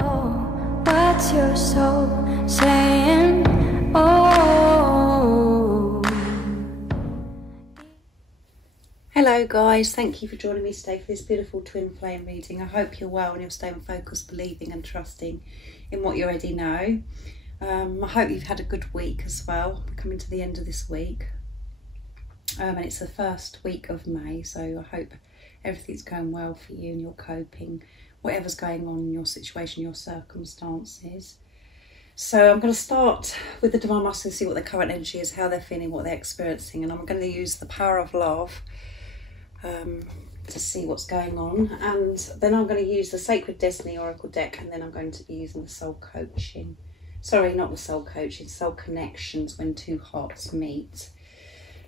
What's your soul saying? Oh. Hello guys, thank you for joining me today for this beautiful twin flame reading. I hope you're well and you're staying focused, believing and trusting in what you already know. I hope you've had a good week as well. We're coming to the end of this week. And it's the first week of May, so I hope everything's going well for you and you're coping, whatever's going on in your situation, your circumstances. So I'm going to start with the Divine Masculine, see what their current energy is, how they're feeling, what they're experiencing, and I'm going to use the power of love to see what's going on, and then I'm going to use the Sacred Destiny Oracle deck, and then I'm going to be using the Soul Coaching. Sorry, not the Soul Coaching, Soul Connections, when two hearts meet,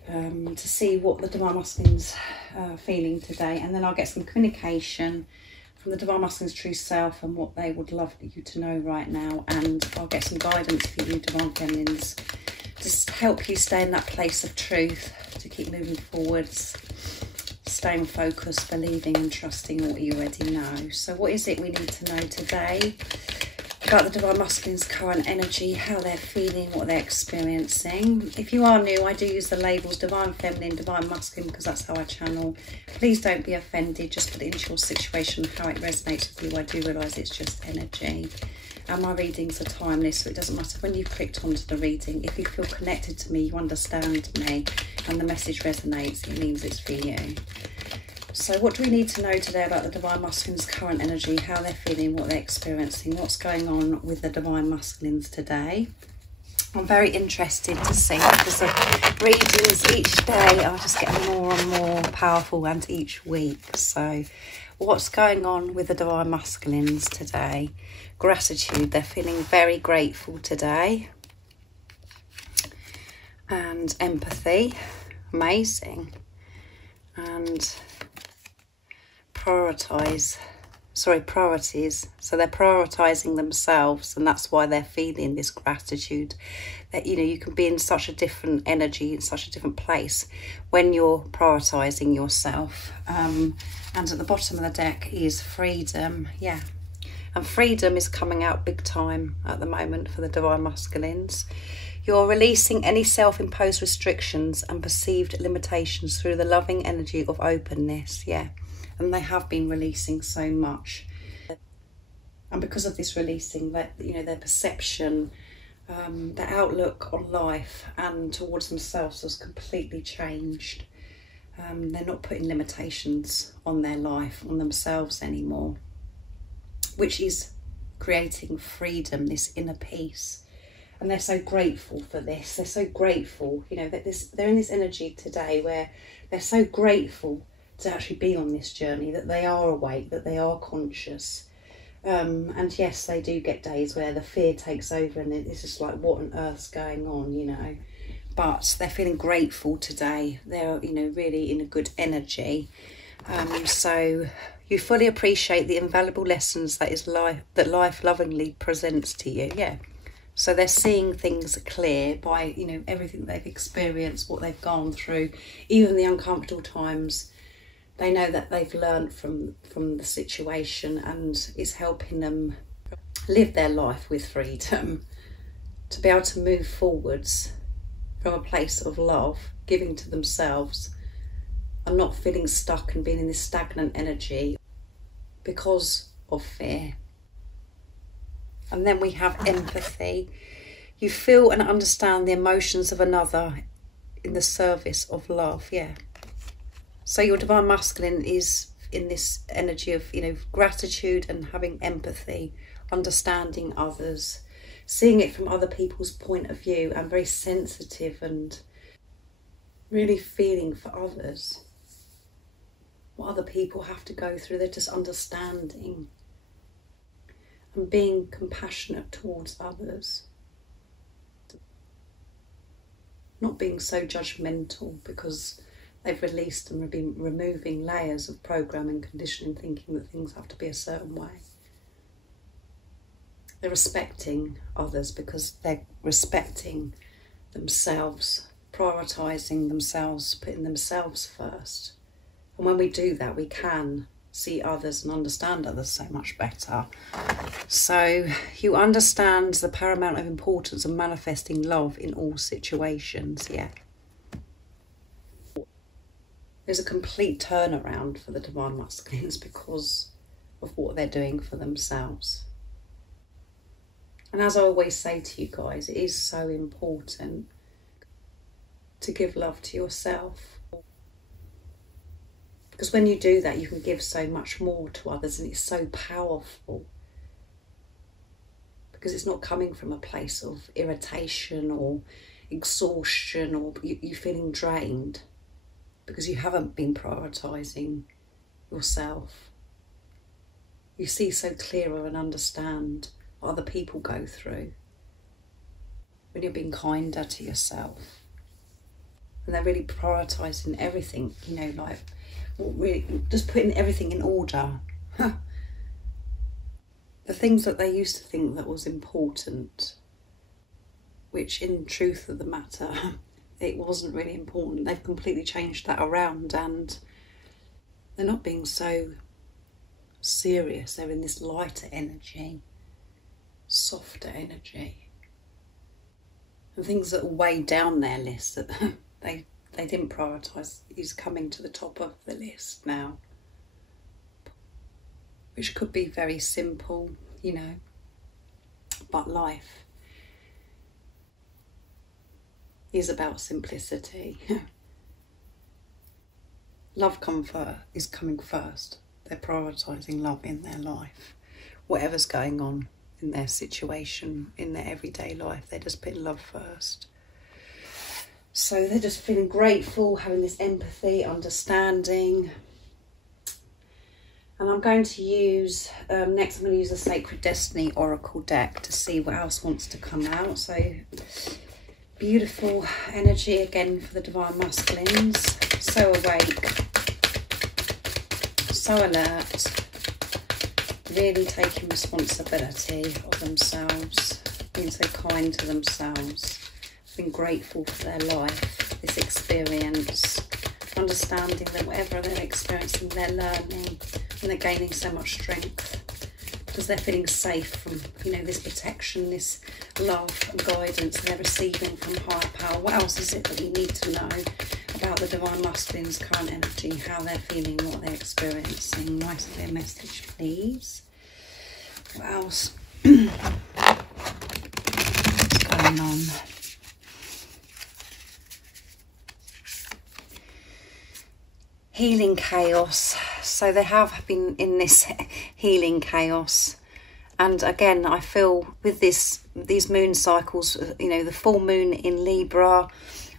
to see what the Divine Masculine's feeling today, and then I'll get some communication from the Divine Masculine's true self and what they would love you to know right now, and I'll get some guidance for you Divine Feminines to help you stay in that place of truth, to keep moving forwards, staying focused, believing and trusting what you already know. So what is it we need to know today about the Divine Masculine's current energy, how they're feeling, what they're experiencing? If you are new, I do use the labels Divine Feminine, Divine Masculine, because that's how I channel. Please don't be offended, just put it into your situation, how it resonates with you. I do realise it's just energy. And my readings are timeless, so it doesn't matter when you've clicked onto the reading. If you feel connected to me, you understand me, and the message resonates, it means it's for you. So what do we need to know today about the Divine Masculine's current energy, how they're feeling, what they're experiencing, what's going on with the Divine Masculines today? I'm very interested to see, because the readings each day are just getting more and more powerful, and each week. So what's going on with the Divine Masculines today? Gratitude, they're feeling very grateful today. And empathy, amazing. And priorities. So they're prioritising themselves, and that's why they're feeling this gratitude. That, you know, you can be in such a different energy, in such a different place when you're prioritising yourself. And at the bottom of the deck is freedom, yeah. And freedom is coming out big time at the moment for the Divine Masculines. You're releasing any self-imposed restrictions and perceived limitations through the loving energy of openness, yeah. And they have been releasing so much. And because of this releasing, that, you know, their perception, their outlook on life and towards themselves has completely changed. They're not putting limitations on their life, on themselves anymore, which is creating freedom, this inner peace. And they're so grateful for this. They're so grateful, you know, that they're in this energy today where they're so grateful to actually be on this journey, that they are awake, that they are conscious. And yes, they do get days where the fear takes over and it's just like, what on earth's going on, you know? But they're feeling grateful today. They're, you know, really in a good energy. So you fully appreciate the invaluable lessons that life lovingly presents to you, yeah. So they're seeing things clear by, you know, everything they've experienced, what they've gone through, even the uncomfortable times. They know that they've learned from the situation, and it's helping them live their life with freedom, to be able to move forwards from a place of love, giving to themselves, and not feeling stuck and being in this stagnant energy because of fear. And then we have empathy. You feel and understand the emotions of another in the service of love, yeah. So your Divine Masculine is in this energy of, you know, gratitude and having empathy, understanding others, seeing it from other people's point of view, and very sensitive and really feeling for others, what other people have to go through. They're just understanding and being compassionate towards others. Not being so judgmental, because they've released and been removing layers of programming, conditioning, thinking that things have to be a certain way. They're respecting others because they're respecting themselves, prioritising themselves, putting themselves first. And when we do that, we can see others and understand others so much better. So you understand the paramount of importance of manifesting love in all situations. Yeah. There's a complete turnaround for the divine masculines because of what they're doing for themselves. And as I always say to you guys, it is so important to give love to yourself. Because when you do that, you can give so much more to others, and it's so powerful. Because it's not coming from a place of irritation or exhaustion or you feeling drained. Because you haven't been prioritising yourself. You see so clearer and understand what other people go through when you're being kinder to yourself. And they're really prioritising everything, you know, like really just putting everything in order. The things that they used to think that was important, which in truth of the matter, it wasn't really important. They've completely changed that around, and they're not being so serious. They're in this lighter energy, softer energy. And things that are way down their list that they didn't prioritise is coming to the top of the list now. Which could be very simple, you know, but life is about simplicity. Love is coming first. They're prioritising love in their life. Whatever's going on in their situation, in their everyday life, they're just putting love first. So they're just feeling grateful, having this empathy, understanding. And I'm going to use, next I'm going to use the Sacred Destiny Oracle deck to see what else wants to come out. So beautiful energy again for the divine masculines. So awake, so alert, really taking responsibility of themselves, being so kind to themselves, being grateful for their life, this experience, understanding that whatever they're experiencing, they're learning and they're gaining so much strength because they're feeling safe from, you know, this protection, this love and guidance they're receiving from higher power. What else is it that we need to know about the divine masculine's current energy, how they're feeling, what they're experiencing? Write their message, please. What else? What's going on? Healing chaos. So they have been in this healing chaos, and again I feel with these moon cycles, you know, the full moon in Libra,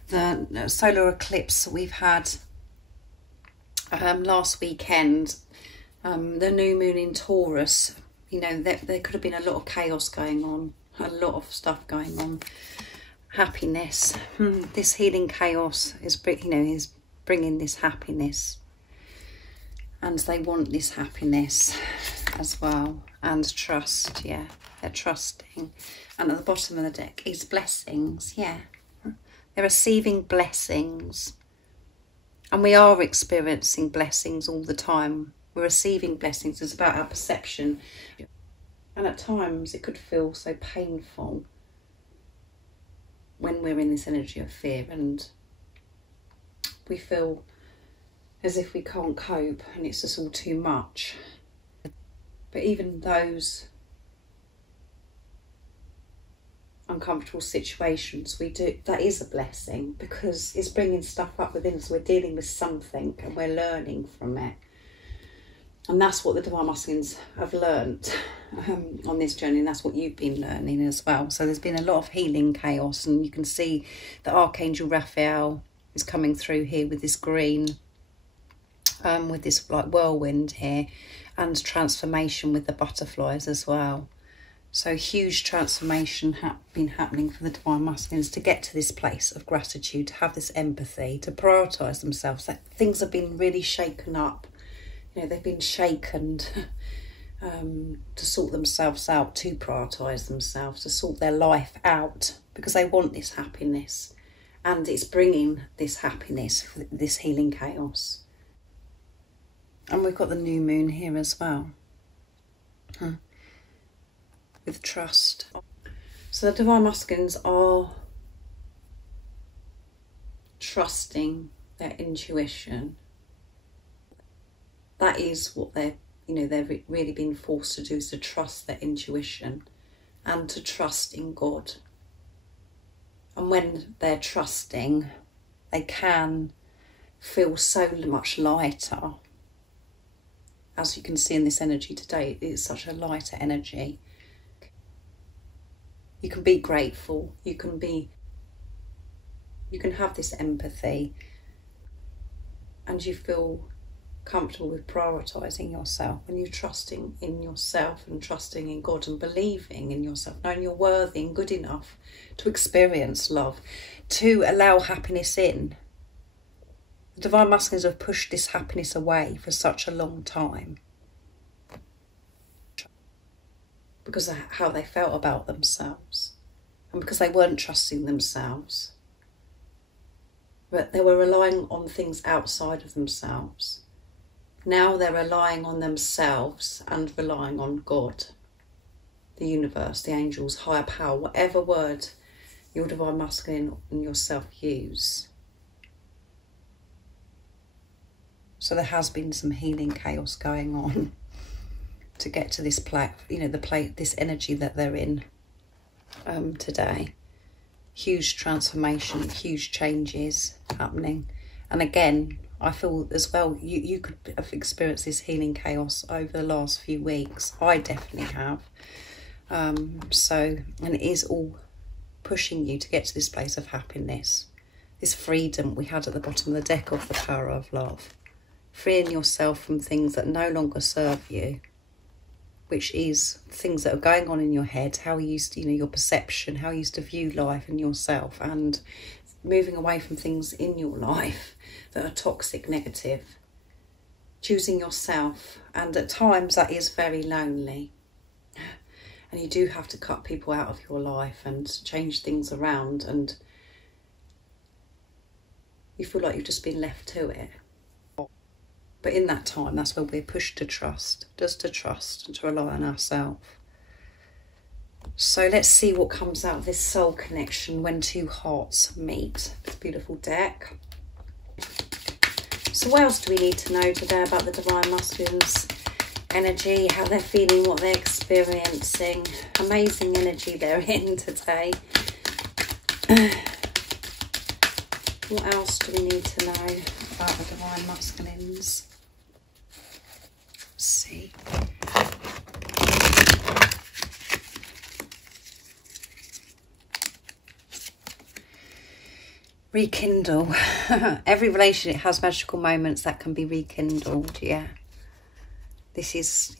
the solar eclipse we've had last weekend, the new moon in Taurus, you know, there could have been a lot of chaos going on, a lot of stuff going on, happiness. This healing chaos is, you know, is bringing this happiness, and they want this happiness as well, and trust. Yeah, they're trusting. And at the bottom of the deck is blessings. Yeah, they're receiving blessings, and we are experiencing blessings all the time. We're receiving blessings. It's about our perception, and at times it could feel so painful when we're in this energy of fear, and we feel as if we can't cope and it's just all too much. But even those uncomfortable situations, that is a blessing, because it's bringing stuff up within us. We're dealing with something and we're learning from it. And that's what the divine masculines have learnt on this journey, and that's what you've been learning as well. So there's been a lot of healing chaos, and you can see that Archangel Raphael is coming through here with this green, with this like whirlwind here, and transformation with the butterflies as well. So huge transformation been happening for the divine masculines to get to this place of gratitude, to have this empathy, to prioritise themselves. That things have been really shaken up. You know, they've been shaken to sort themselves out, to prioritise themselves, to sort their life out, because they want this happiness. And it's bringing this happiness, this healing chaos. And we've got the new moon here as well. With trust. So the divine masculines are trusting their intuition. That is what they're really being forced to do, is to trust their intuition and to trust in God. And when they're trusting, they can feel so much lighter. As you can see in this energy today, it's such a lighter energy. You can be grateful, you can have this empathy, and you feel comfortable with prioritising yourself, when you're trusting in yourself and trusting in God and believing in yourself, knowing you're worthy and good enough to experience love, to allow happiness in. The divine masculines have pushed this happiness away for such a long time because of how they felt about themselves and because they weren't trusting themselves, but they were relying on things outside of themselves. Now they're relying on themselves and relying on God, the universe, the angels, higher power, whatever word your divine masculine and yourself use. So there has been some healing chaos going on to get to this this energy that they're in today. Huge transformation, huge changes happening. And again, I feel as well, you could have experienced this healing chaos over the last few weeks. I definitely have. And it is all pushing you to get to this place of happiness, this freedom we had at the bottom of the deck of the power of love. Freeing yourself from things that no longer serve you, which is things that are going on in your head, how you used to, your perception, how you used to view life and yourself, and moving away from things in your life that are toxic, negative. Choosing yourself, and at times that is very lonely. And you do have to cut people out of your life and change things around, and you feel like you've just been left to it. But in that time, that's where we're pushed to trust, just to trust and to rely on ourselves. So let's see what comes out of this soul connection when two hearts meet. This beautiful deck. So what else do we need to know today about the divine masculines' energy, how they're feeling, what they're experiencing? Amazing energy they're in today. What else do we need to know about the divine masculines? Let's see. Rekindle. Every relationship has magical moments that can be rekindled, yeah. This is,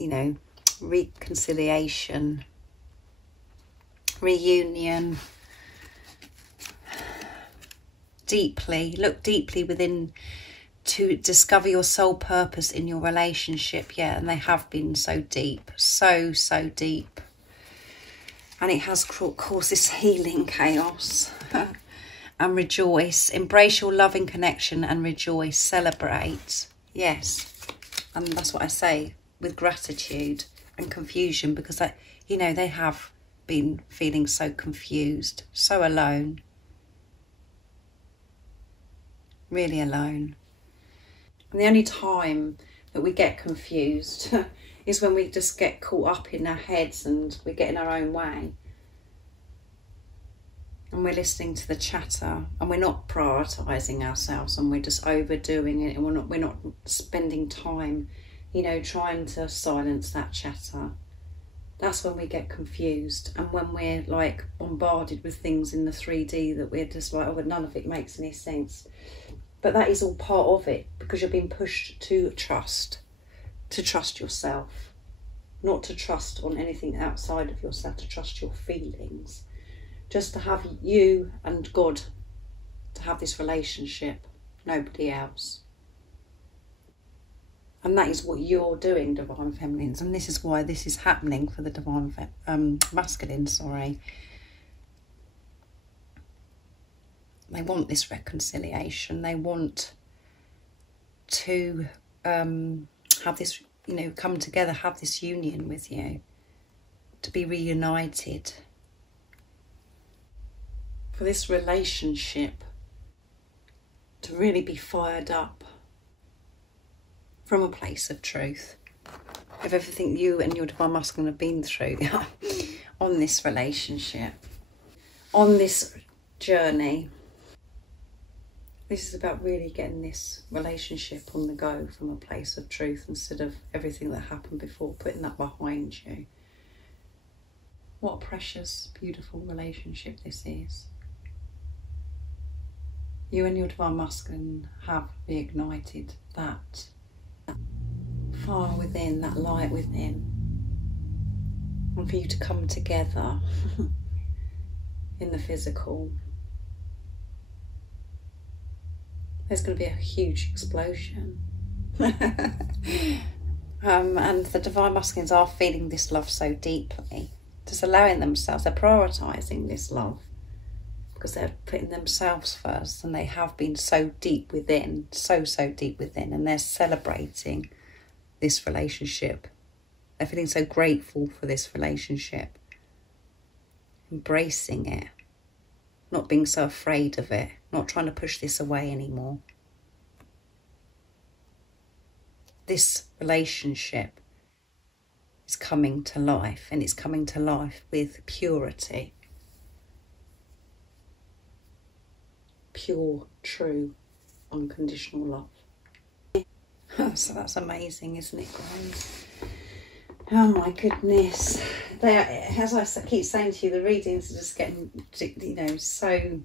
reconciliation, reunion. Look deeply within to discover your soul purpose in your relationship, yeah, and they have been so deep, so deep. And it has caused this healing chaos. And rejoice, embrace your loving connection and rejoice, celebrate, yes. And that's what I say, with gratitude and confusion, because they have been feeling so confused, so alone, really alone. And the only time that we get confused is when we just get caught up in our heads and we get in our own way. And we're listening to the chatter and we're not prioritising ourselves, and we're just overdoing it, and we're not spending time, trying to silence that chatter. That's when we get confused, and when we're like bombarded with things in the 3D that we're just like, oh, but none of it makes any sense. But that is all part of it, because you're being pushed to trust yourself, not to trust on anything outside of yourself, to trust your feelings. Just to have you and God, to have this relationship, nobody else. And that is what you're doing, divine feminines. And this is why this is happening for the divine masculine, sorry. They want this reconciliation. They want to have this, you know, come together, have this union with you, to be reunited, for this relationship to really be fired up from a place of truth, of everything you and your divine masculine have been through on this relationship, on this journey. This is about really getting this relationship on the go from a place of truth, instead of everything that happened before, putting that behind you. What a precious, beautiful relationship this is. You and your divine masculine have reignited that fire within, that light within. And for you to come together in the physical, there's going to be a huge explosion. And the divine masculines are feeling this love so deeply, just allowing themselves, they're prioritising this love, because they're putting themselves first, and they have been so deep within, so deep within, and they're celebrating this relationship. They're feeling so grateful for this relationship, embracing it, not being so afraid of it, not trying to push this away anymore. This relationship is coming to life, and it's coming to life with purity. Pure, true, unconditional love. So that's amazing, isn't it, guys? Oh my goodness. They are, as I keep saying to you, the readings are just getting, you know, so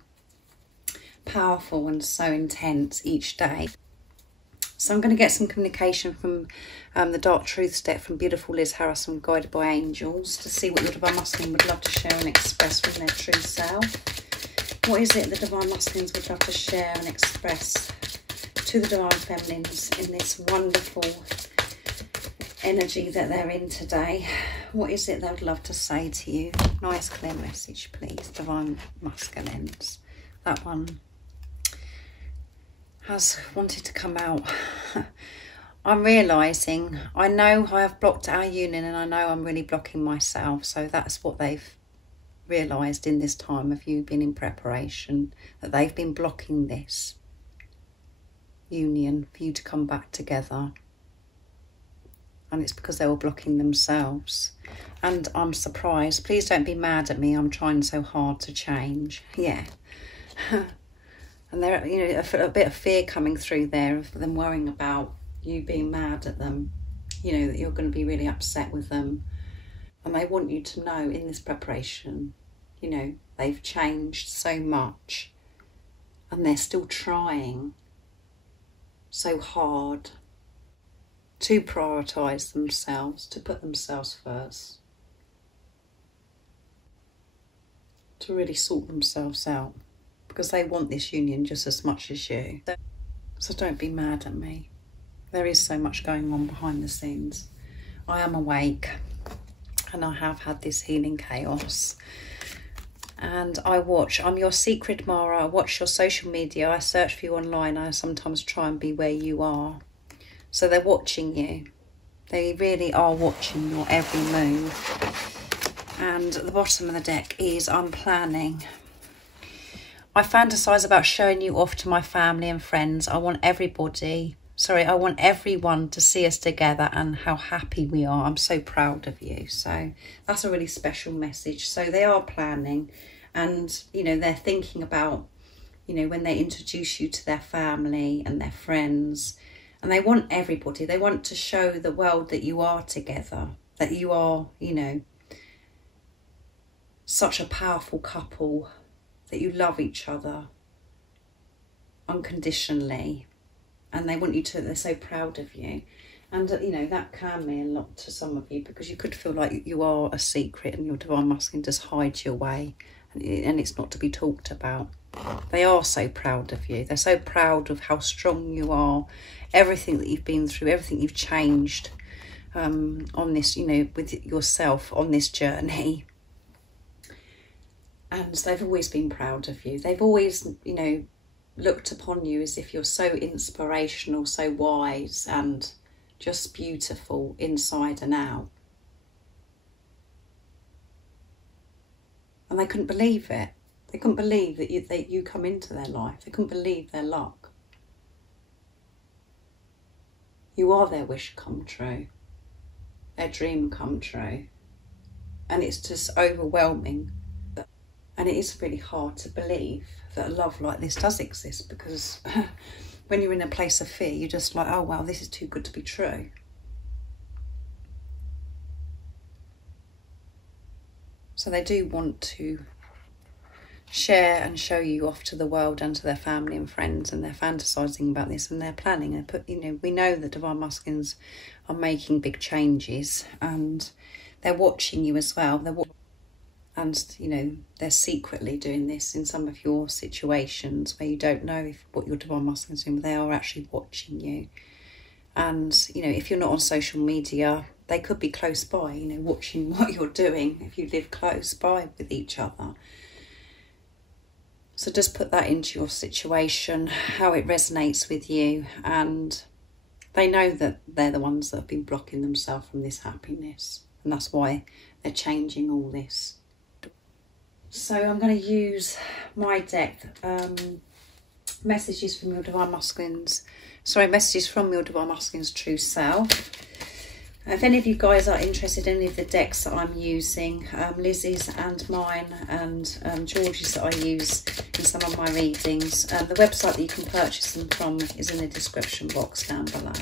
powerful and so intense each day. So I'm going to get some communication from the Dark Truths deck from beautiful Liz Harrison, Guided by Angels, to see what your divine masculine would love to share and express from their true self. What is it the divine masculines would love to share and express to the divine feminines in this wonderful energy that they're in today? What is it they would love to say to you? Nice clear message, please, divine masculines. That one has wanted to come out. I'm realising, I know I have blocked our union, and I know I'm really blocking myself. So that's what they've realised in this time of you being in preparation, that they've been blocking this union for you to come back together. And it's because they were blocking themselves. And I'm surprised. Please don't be mad at me. I'm trying so hard to change. Yeah. And there, you know, a bit of fear coming through there of them worrying about you being mad at them. You know, that you're going to be really upset with them. And they want you to know in this preparation, you know, they've changed so much. And they're still trying so hard to prioritise themselves, to put themselves first, to really sort themselves out, because they want this union just as much as you. So don't be mad at me. There is so much going on behind the scenes. I am awake, and I have had this healing chaos. And I'm your secret admirer. I watch your social media. I search for you online. I sometimes try and be where you are. So they're watching you. They really are watching your every move. And at the bottom of the deck is, I'm planning. I fantasize about showing you off to my family and friends. I want everyone to see us together and how happy we are. I'm so proud of you. So that's a really special message. So they are planning, and, you know, they're thinking about, you know, when they introduce you to their family and their friends. And they want everybody, they want to show the world that you are together, that you are, you know, such a powerful couple, that you love each other unconditionally. And they want you to, they're so proud of you. And, you know, that can mean a lot to some of you, because you could feel like you are a secret and your divine masculine just hides you away, and it's not to be talked about. They are so proud of you. They're so proud of how strong you are, everything that you've been through, everything you've changed on this, you know, with yourself on this journey. And they've always been proud of you. They've always, you know, looked upon you as if you're so inspirational, so wise, and just beautiful inside and out. And they couldn't believe it. They couldn't believe that you come into their life. They couldn't believe their luck. You are their wish come true, their dream come true. And it's just overwhelming. And it is really hard to believe that a love like this does exist, because when you're in a place of fear, you're just like, oh, wow, this is too good to be true. So they do want to share and show you off to the world and to their family and friends, and they're fantasizing about this and they're planning. And we know that divine masculines are making big changes, and they're watching you as well. They're secretly doing this in some of your situations where you don't know what your divine masculines are doing, but they are actually watching you. And if you're not on social media, they could be close by, watching what you're doing if you live close by with each other. So just put that into your situation, how it resonates with you. And they know that they're the ones that have been blocking themselves from this happiness. And that's why they're changing all this. So I'm going to use my deck, messages from your divine masculines. Messages from your divine masculine's true self. If any of you guys are interested in any of the decks that I'm using, Lizzie's and mine, and George's that I use in some of my readings, the website that you can purchase them from is in the description box down below.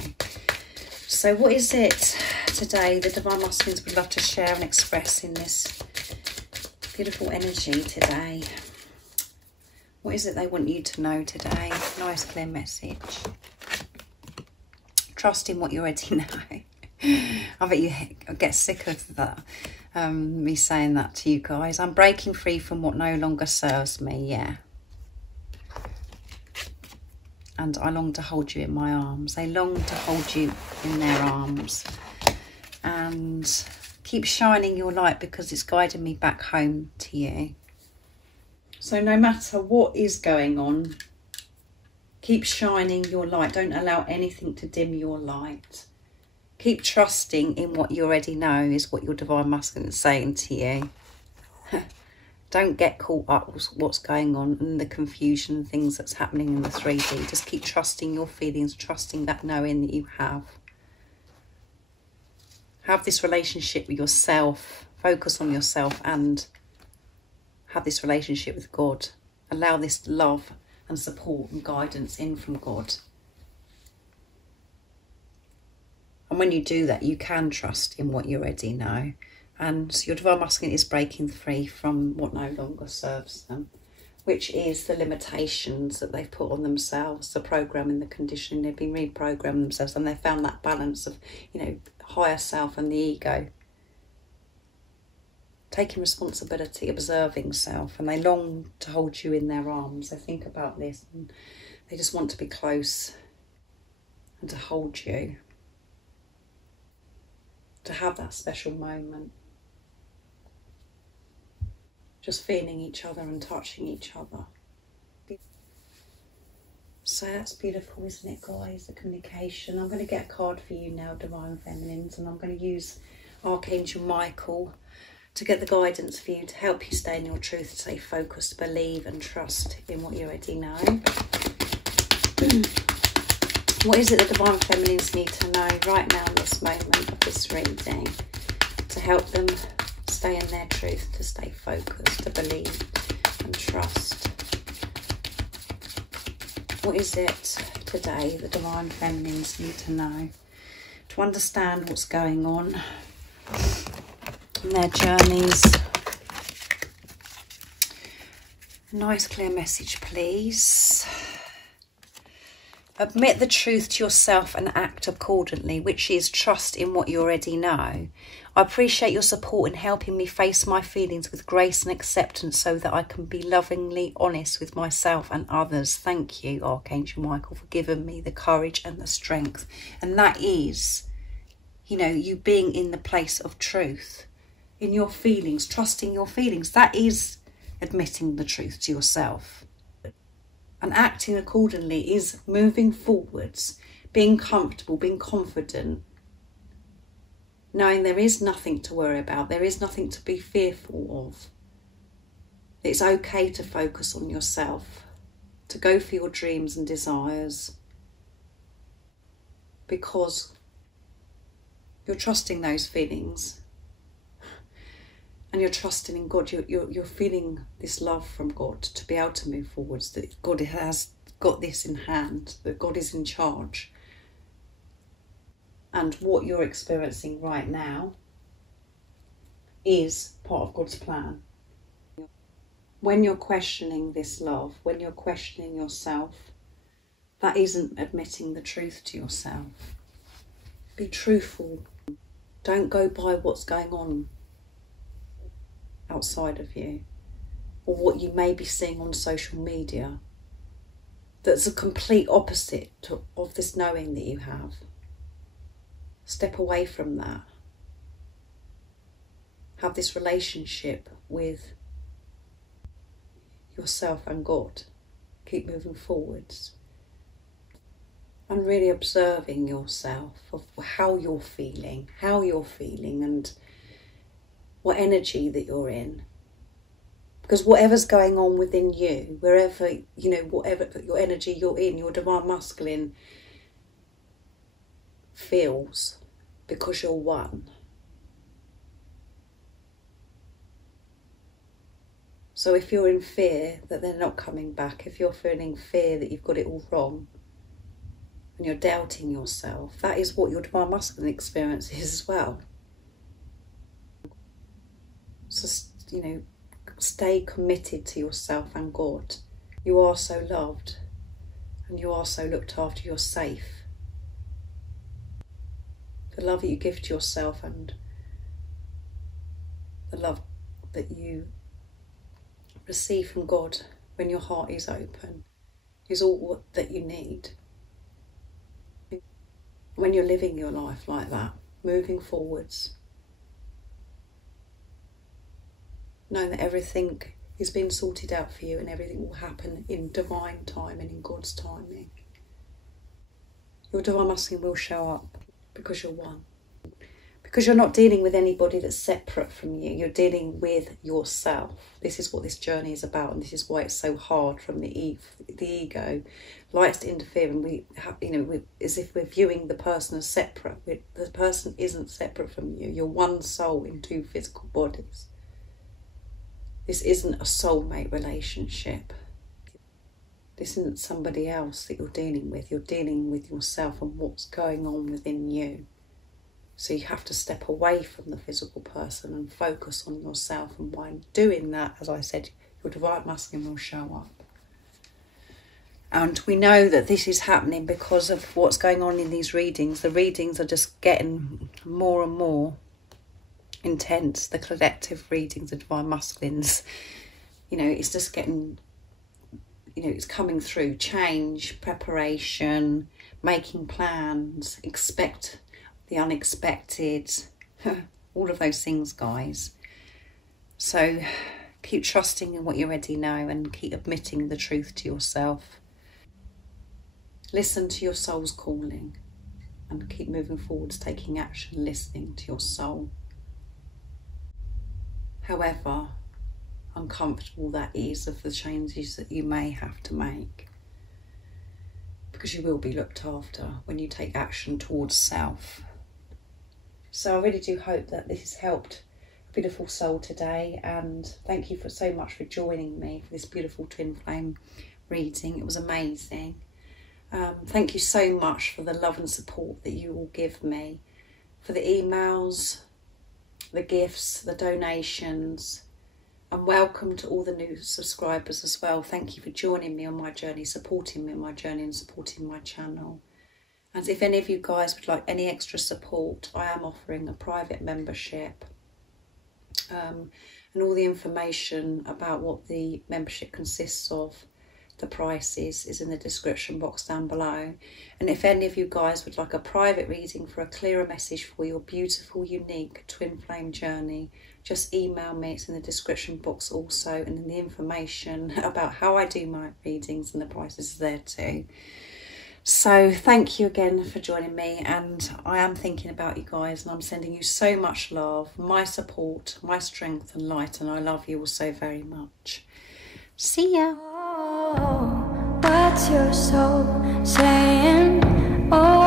So what is it today the divine masculines would love to share and express in this beautiful energy today? What is it they want you to know today? Nice clear message. Trust in what you already know. I bet you get sick of that, me saying that to you guys. I'm breaking free from what no longer serves me, yeah. And I long to hold you in my arms. They long to hold you in their arms. And keep shining your light, because it's guiding me back home to you. So no matter what is going on, keep shining your light. Don't allow anything to dim your light. Keep trusting in what you already know is what your divine masculine is saying to you. Don't get caught up with what's going on and the confusion and things that's happening in the 3D. Just keep trusting your feelings, trusting that knowing that you have. Have this relationship with yourself. Focus on yourself and have this relationship with God. Allow this love and support and guidance in from God. And when you do that, you can trust in what you already know. And your divine masculine is breaking free from what no longer serves them, which is the limitations that they've put on themselves, the programming, the conditioning. They've been reprogramming themselves, and they've found that balance of, higher self and the ego. Taking responsibility, observing self, and they long to hold you in their arms. They think about this and they just want to be close and to hold you. To have that special moment. Just feeling each other and touching each other. So that's beautiful, isn't it, guys? The communication. I'm going to get a card for you now, Divine Feminines, and I'm going to use Archangel Michael to get the guidance for you to help you stay in your truth, stay focused, believe and trust in what you already know. What is it the Divine Feminines need to know right now in this moment of this reading to help them stay in their truth, to stay focused, to believe and trust? What is it today the Divine Feminines need to know to understand what's going on in their journeys? Nice clear message, please. Admit the truth to yourself and act accordingly, which is trust in what you already know. I appreciate your support in helping me face my feelings with grace and acceptance so that I can be lovingly honest with myself and others. Thank you, Archangel Michael, for giving me the courage and the strength. And that is, you being in the place of truth, in your feelings, trusting your feelings. That is admitting the truth to yourself. And acting accordingly is moving forwards, being comfortable, being confident, knowing there is nothing to worry about, there is nothing to be fearful of. It's okay to focus on yourself, to go for your dreams and desires, because you're trusting those feelings and you're trusting in God. You're feeling this love from God to be able to move forwards, that God has got this in hand, that God is in charge. And what you're experiencing right now is part of God's plan. When you're questioning this love, when you're questioning yourself, that isn't admitting the truth to yourself. Be truthful. Don't go by what's going on outside of you, or what you may be seeing on social media that's a complete opposite of this knowing that you have. Step away from that. Have this relationship with yourself and God. Keep moving forwards. And really observing yourself, of how you're feeling, and what energy that you're in. Because whatever's going on within you, wherever, whatever your energy you're in, your divine masculine feels, because you're one. So if you're in fear that they're not coming back, if you're feeling fear that you've got it all wrong, and you're doubting yourself, that is what your divine masculine experience is as well. So, stay committed to yourself and God. You are so loved, and you are so looked after. You're safe. The love that you give to yourself and the love that you receive from God when your heart is open is all that you need. When you're living your life like that, moving forwards, knowing that everything is being sorted out for you and everything will happen in divine time and in God's timing. Your divine masculine will show up because you're one. Because you're not dealing with anybody that's separate from you. You're dealing with yourself. This is what this journey is about, and this is why it's so hard from the ego likes to interfere, and we have, as if we're viewing the person as separate. The person isn't separate from you. You're one soul in two physical bodies. This isn't a soulmate relationship. This isn't somebody else that you're dealing with. You're dealing with yourself and what's going on within you. So you have to step away from the physical person and focus on yourself. And by doing that, as I said, your divine masculine will show up. And we know that this is happening because of what's going on in these readings. The readings are just getting more and more intense. The collective readings of divine masculines, it's just getting, it's coming through. Change, preparation, making plans, expect the unexpected, all of those things, guys. So keep trusting in what you already know and keep admitting the truth to yourself. Listen to your soul's calling and keep moving forwards, taking action, listening to your soul. However uncomfortable that is, of the changes that you may have to make, because you will be looked after when you take action towards self. So I really do hope that this has helped a beautiful soul today, and thank you so much for joining me for this beautiful twin flame reading. It was amazing. Thank you so much for the love and support that you all give me, for the emails, the gifts, the donations, and welcome to all the new subscribers as well. Thank you for joining me on my journey, supporting me on my journey and supporting my channel. And if any of you guys would like any extra support, I am offering a private membership. And all the information about what the membership consists of, the prices, is in the description box down below. And if any of you guys would like a private reading for a clearer message for your beautiful, unique twin flame journey, just email me. It's in the description box also, and then the information about how I do my readings and the prices is there too. So thank you again for joining me, and I am thinking about you guys, and I'm sending you so much love, my support, my strength and light, and I love you all so very much. See ya. Oh, what's your soul saying? Oh.